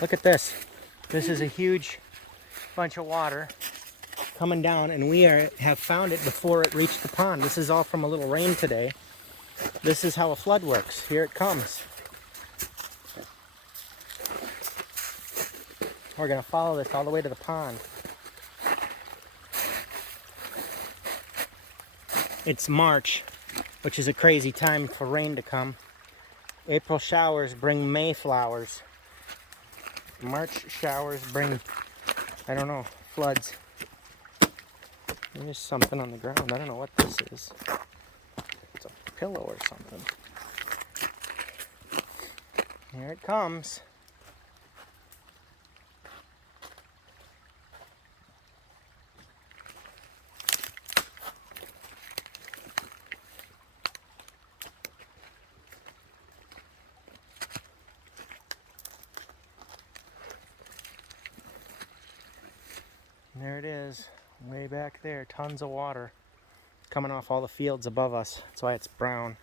Look at this. This is a huge bunch of water coming down, and we have found it before it reached the pond. This is all from a little rain today. This is how a flood works. Here it comes. We're going to follow this all the way to the pond. It's March, which is a crazy time for rain to come. April showers bring May flowers. March showers bring, I don't know, floods. There's something on the ground. I don't know what this is. It's a pillow or something. Here it comes. And there it is, way back there, tons of water coming off all the fields above us. That's why it's brown.